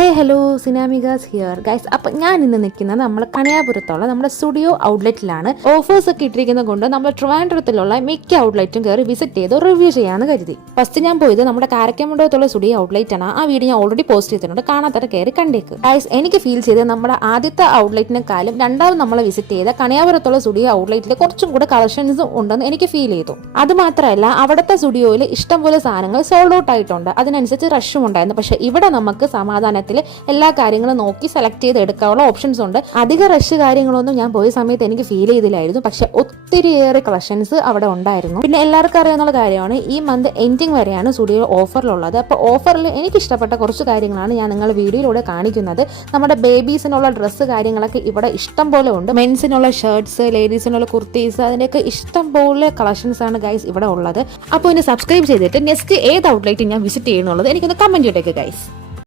Hello സിനാമികാസ് here guys. അപ്പം ഞാൻ ഇന്ന് നിൽക്കുന്നത് നമ്മൾ കണിയാപുരത്തുള്ള നമ്മുടെ സ്റ്റുഡിയോ ഔട്ട്ലെറ്റിലാണ്. ഓഫേഴ്സ് ഒക്കെ ഇട്ടിരിക്കുന്നത് കൊണ്ട് നമ്മൾ ട്രിവാൻഡ്രത്തിലുള്ള മിക്ക ഔട്ട്ലെറ്റും കയറി വിസിറ്റ് ചെയ്ത് റിവ്യൂ ചെയ്യാമെന്ന് കരുതി. ഫസ്റ്റ് ഞാൻ പോയത് നമ്മുടെ കാരക്കമണ്ഡലത്തുള്ള സ്റ്റുഡിയോ ഔട്ട്ലെറ്റ് ആണ്. ആ വീഡിയോ ഞാൻ ഓൾറെഡി പോസ്റ്റ് ചെയ്തിട്ടുണ്ട്, കാണാത്തവരെ കയറി കണ്ടേക്ക്. ഗൈസ്, എനിക്ക് ഫീൽ ചെയ്ത് നമ്മുടെ ആദ്യത്തെ ഔട്ട്ലെറ്റിനെക്കാളും രണ്ടാമത് നമ്മൾ വിസിറ്റ് ചെയ്ത കണിയാപുരത്തുള്ള സ്റ്റുഡിയോ ഔട്ട്ലെറ്റിൽ കുറച്ചും കൂടെ കളക്ഷൻസ് ഉണ്ടെന്ന് എനിക്ക് ഫീൽ ചെയ്തു. അത് മാത്രമല്ല, അവിടുത്തെ സ്റ്റുഡിയോയിൽ ഇഷ്ടംപോലെ സാധനങ്ങൾ സോൾഡ് ഔട്ട് ആയിട്ടുണ്ട്, അതിനനുസരിച്ച് റഷും ഉണ്ടായിരുന്നു. പക്ഷെ ഇവിടെ നമുക്ക് സമാധാനത്തിൽ എല്ലാ കാര്യങ്ങളും നോക്കി സെലക്ട് ചെയ്ത് എടുക്കാനുള്ള ഓപ്ഷൻസ് ഉണ്ട്. അധിക റഷ് കാര്യങ്ങളൊന്നും ഞാൻ പോയ സമയത്ത് എനിക്ക് ഫീൽ ചെയ്തില്ലായിരുന്നു. പക്ഷെ ഒത്തിരിയേറെ കളക്ഷൻസ് അവിടെ ഉണ്ടായിരുന്നു. പിന്നെ എല്ലാവർക്കും അറിയാവുന്ന കാര്യമാണ്, ഈ മന്ത് എൻഡിങ് വരെയാണ് സ്റ്റുഡിയോ ഓഫറിലുള്ളത്. അപ്പോൾ ഓഫറിൽ എനിക്ക് ഇഷ്ടപ്പെട്ട കുറച്ച് കാര്യങ്ങളാണ് ഞാൻ നിങ്ങൾ വീഡിയോയിലൂടെ കാണിക്കുന്നത്. നമ്മുടെ ബേബീസിനുള്ള ഡ്രസ്സ് കാര്യങ്ങളൊക്കെ ഇവിടെ ഇഷ്ടം പോലെ ഉണ്ട്. മെൻസിനുള്ള ഷർട്ട്സ്, ലേഡീസിനുള്ള കുർത്തീസ്, അതിൻ്റെയൊക്കെ ഇഷ്ടം പോലെ കളക്ഷൻസ് ആണ് ഗൈസ് ഇവിടെ ഉള്ളത്. അപ്പോൾ ഇനി സബ്സ്ക്രൈബ് ചെയ്തിട്ട് നെക്സ്റ്റ് ഏത് ഔട്ട്ലെറ്റ് ഞാൻ വിസിറ്റ് ചെയ്യുന്നുള്ളത് എനിക്കൊന്ന് കമന്റ് ചെയ്തേക്ക് ഗൈസ്.